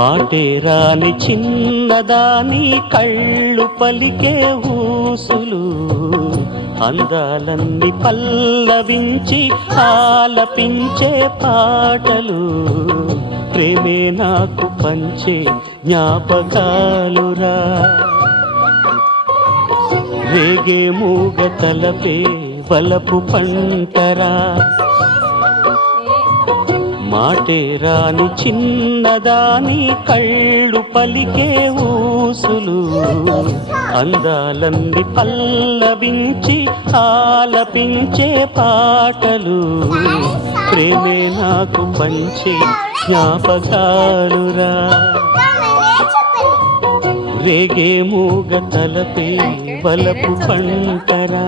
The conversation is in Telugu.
మాటే రాని చిన్నదాని కళ్ళు పలికే ఊసులు అందాలన్నీ పల్లవించి ఆలపించే పాటలు ప్రేమే నాకు పంచే జ్ఞాపకాలురా రేగే మూగ తలపే వలపు పంటరా మాటే రాని చిన్నదాని కళ్ళు పలికే ఊసులు అందాలన్నీ పల్లవించి ఆలపించే పాటలు ప్రేమే నాకు పంచే జ్ఞాపకాలురా రేగే మూగ తలపే వలపు పంటరా